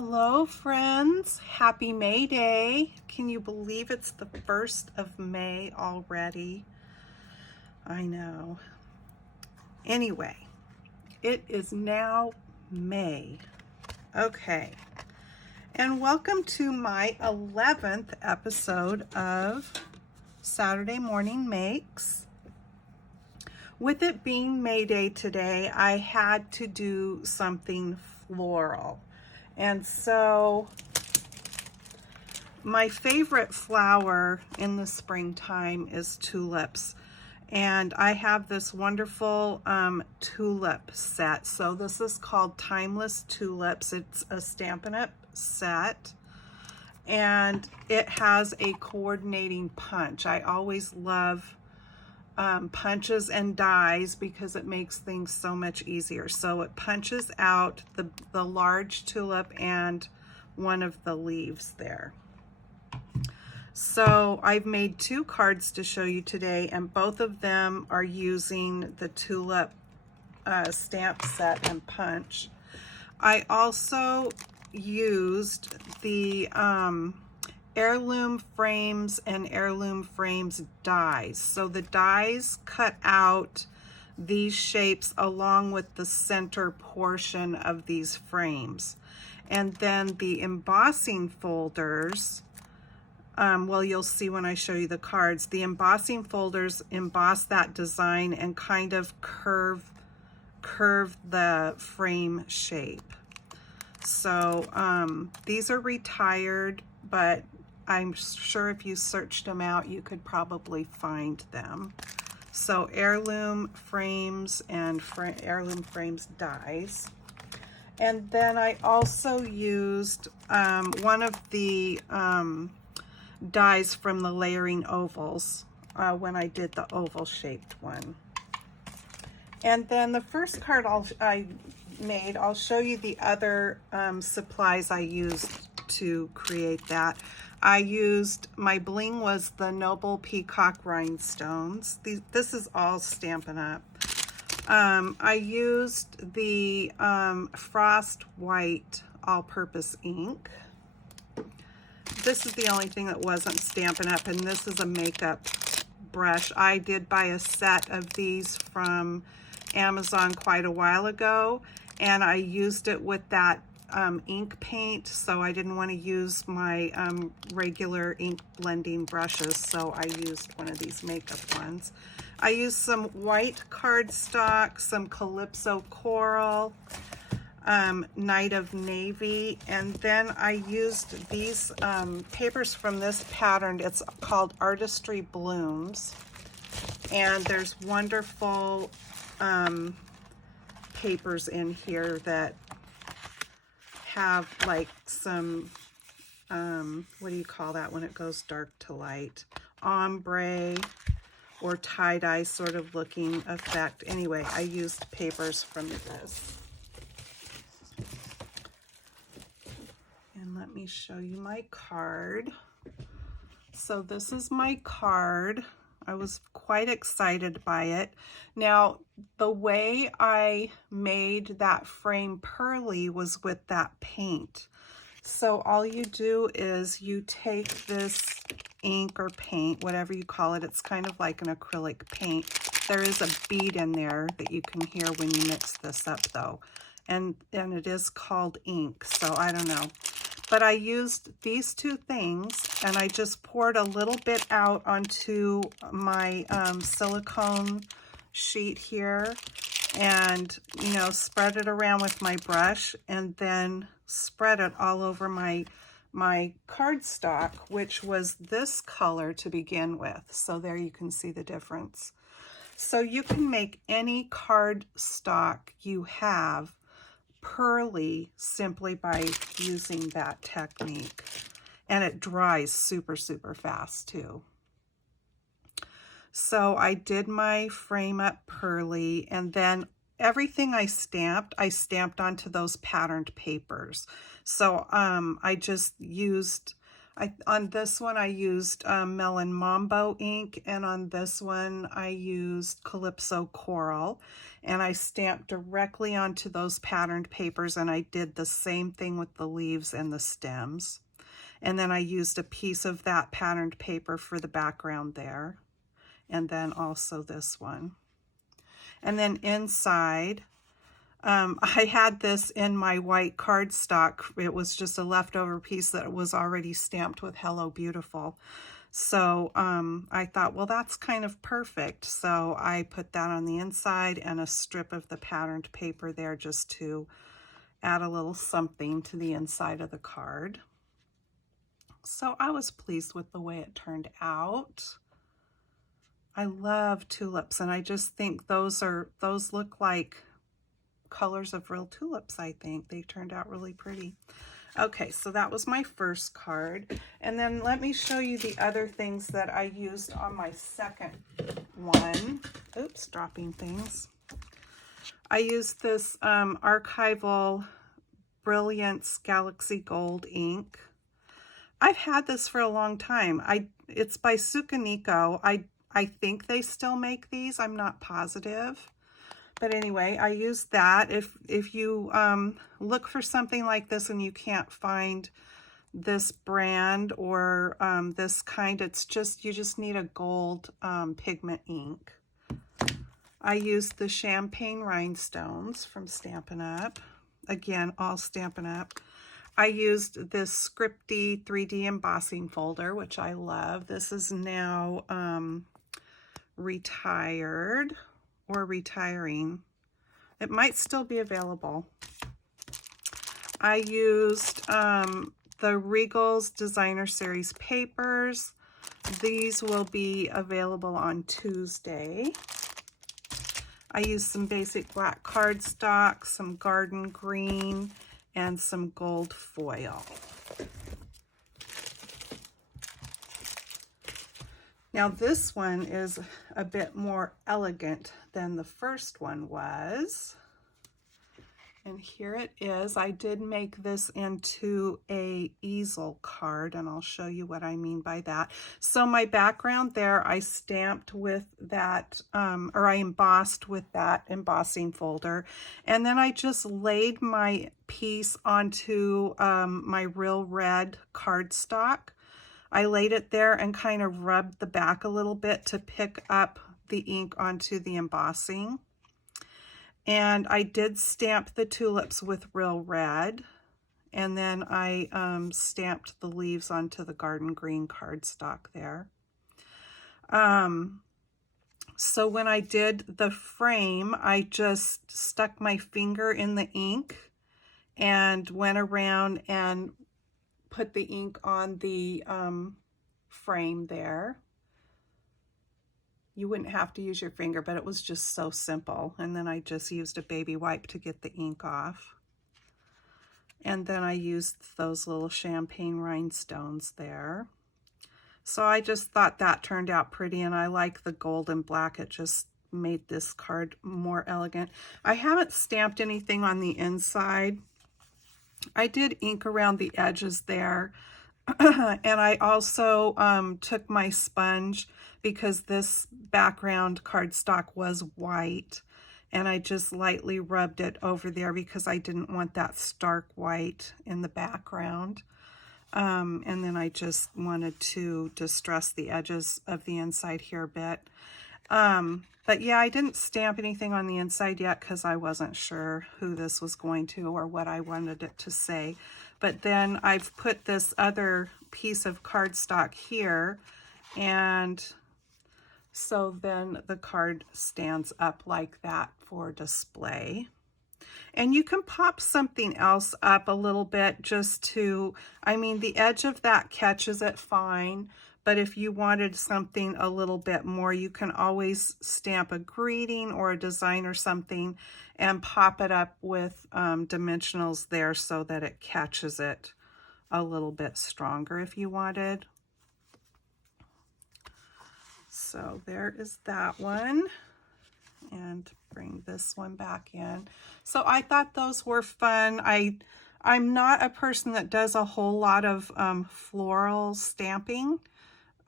Hello friends, happy May Day. Can you believe it's the 1st of May already? I know. Anyway, it is now May. Okay, and welcome to my 11th episode of Saturday Morning Makes. With it being May Day today, I had to do something floral. And so my favorite flower in the springtime is tulips. And I have this wonderful tulip set. So this is called Timeless Tulips. It's a Stampin' Up set. And it has a coordinating punch. I always love punches and dies because it makes things so much easier. So it punches out the large tulip and one of the leaves there. So I've made 2 cards to show you today, and both of them are using the tulip stamp set and punch. I also used the heirloom frames and heirloom frames dies. So the dies cut out these shapes along with the center portion of these frames. And then the embossing folders, well, you'll see when I show you the cards, the embossing folders emboss that design and kind of curve the frame shape. So these are retired, but I'm sure if you searched them out, you could probably find them. So heirloom frames and heirloom frames dies. And then I also used one of the dies from the layering ovals when I did the oval shaped one. And then the first card I made, I'll show you the other supplies I used to create that. I used, my bling was the Noble Peacock Rhinestones. This is all Stampin' Up. I used the Frost White all-purpose ink. This is the only thing that wasn't Stampin' Up, and this is a makeup brush. I did buy a set of these from Amazon quite a while ago, and I used it with that ink paint, so I didn't want to use my regular ink blending brushes, so I used one of these makeup ones. I used some white cardstock, some Calypso Coral, Night of Navy, and then I used these papers from this pattern. It's called Artistry Blooms, and there's wonderful papers in here that have like some, what do you call that when it goes dark to light? Ombre or tie-dye sort of looking effect. Anyway, I used papers from this. And let me show you my card. So this is my card. I was quite excited by it. Now, the way I made that frame pearly was with that paint. So all you do is you take this ink or paint, whatever you call it. It's kind of like an acrylic paint. There is a bead in there that you can hear when you mix this up though. And it is called ink, so I don't know. But I used these 2 things, and I just poured a little bit out onto my silicone sheet here, and, you know, spread it around with my brush, and then spread it all over my cardstock, which was this color to begin with. So there you can see the difference. So you can make any cardstock you have pearly simply by using that technique, and it dries super fast too. So I did my frame up pearly, and then everything I stamped onto those patterned papers. So I just used On this one I used Melon Mambo ink, and on this one I used Calypso Coral, and I stamped directly onto those patterned papers, and I did the same thing with the leaves and the stems. And then I used a piece of that patterned paper for the background there, and then also this one. And then inside, I had this in my white cardstock. It was just a leftover piece that was already stamped with Hello Beautiful. So I thought, well, that's kind of perfect. So I put that on the inside and a strip of the patterned paper there just to add a little something to the inside of the card. So I was pleased with the way it turned out. I love tulips, and I just think those look like colors of real tulips. I think they turned out really pretty. Okay, so that was my first card, and then let me show you the other things that I used on my second one. Oops, dropping things. I used this archival Brilliance Galaxy Gold ink. I've had this for a long time. It's by Sukaniko. I think they still make these. I'm not positive. But anyway, I used that. If you look for something like this and you can't find this brand or this kind, you just need a gold pigment ink. I used the Champagne Rhinestones from Stampin' Up. Again, all Stampin' Up. I used this Scripty 3D embossing folder, which I love. This is now retired or retiring. It might still be available. I used the Regal's Designer Series papers. These will be available on Tuesday. I used some basic black cardstock, some garden green, and some gold foil. Now this one is a bit more elegant than the first one was. And here it is. I did make this into a easel card, and I'll show you what I mean by that. So my background there, I stamped with that, or I embossed with that embossing folder. And then I just laid my piece onto my real red cardstock. I laid it there and kind of rubbed the back a little bit to pick up the ink onto the embossing. And I did stamp the tulips with real red, and then I stamped the leaves onto the garden green cardstock there. So when I did the frame, I just stuck my finger in the ink and went around and put the ink on the frame there. You wouldn't have to use your finger, but it was just so simple. And then I just used a baby wipe to get the ink off. And then I used those little champagne rhinestones there. So I just thought that turned out pretty, and I like the gold and black. It just made this card more elegant. I haven't stamped anything on the inside. I did ink around the edges there. And I also took my sponge, because this background cardstock was white, and I just lightly rubbed it over there because I didn't want that stark white in the background. And then I just wanted to distress the edges of the inside here a bit. But yeah, I didn't stamp anything on the inside yet because I wasn't sure who this was going to or what I wanted it to say. But then I've put this other piece of cardstock here, and so then the card stands up like that for display. And you can pop something else up a little bit just to, I mean, the edge of that catches it fine, but if you wanted something a little bit more, you can always stamp a greeting or a design or something and pop it up with dimensionals there so that it catches it a little bit stronger if you wanted. So there is that one, and bring this one back in. So I thought those were fun. I I'm not a person that does a whole lot of floral stamping.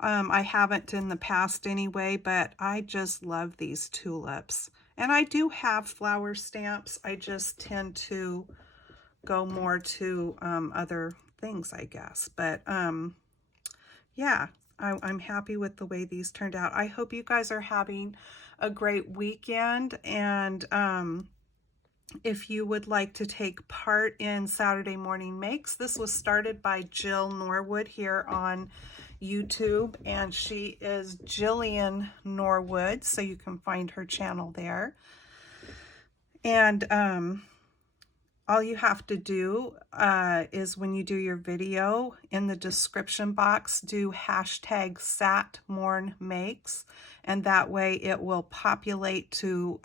I haven't in the past anyway, but I just love these tulips. And I do have flower stamps. I just tend to go more to other things, I guess. But yeah, I'm happy with the way these turned out. I hope you guys are having a great weekend. And if you would like to take part in Saturday Morning Makes, this was started by Jill Norwood here on YouTube, and she is Jillian Norwood, so you can find her channel there. And all you have to do is when you do your video, in the description box, do hashtag #SatMornMakes, and that way it will populate to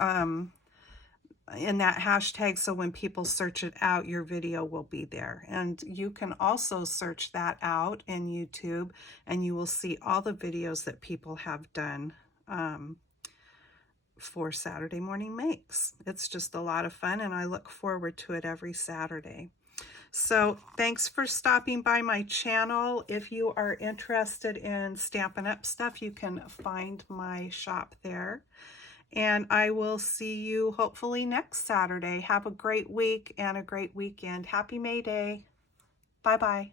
in that hashtag, so when people search it out, your video will be there. And you can also search that out in YouTube, and you will see all the videos that people have done for Saturday Morning Makes. It's just a lot of fun, and I look forward to it every Saturday. So thanks for stopping by my channel. If you are interested in Stampin' Up stuff, you can find my shop there. And I will see you hopefully next Saturday. Have a great week and a great weekend. Happy May Day. Bye-bye.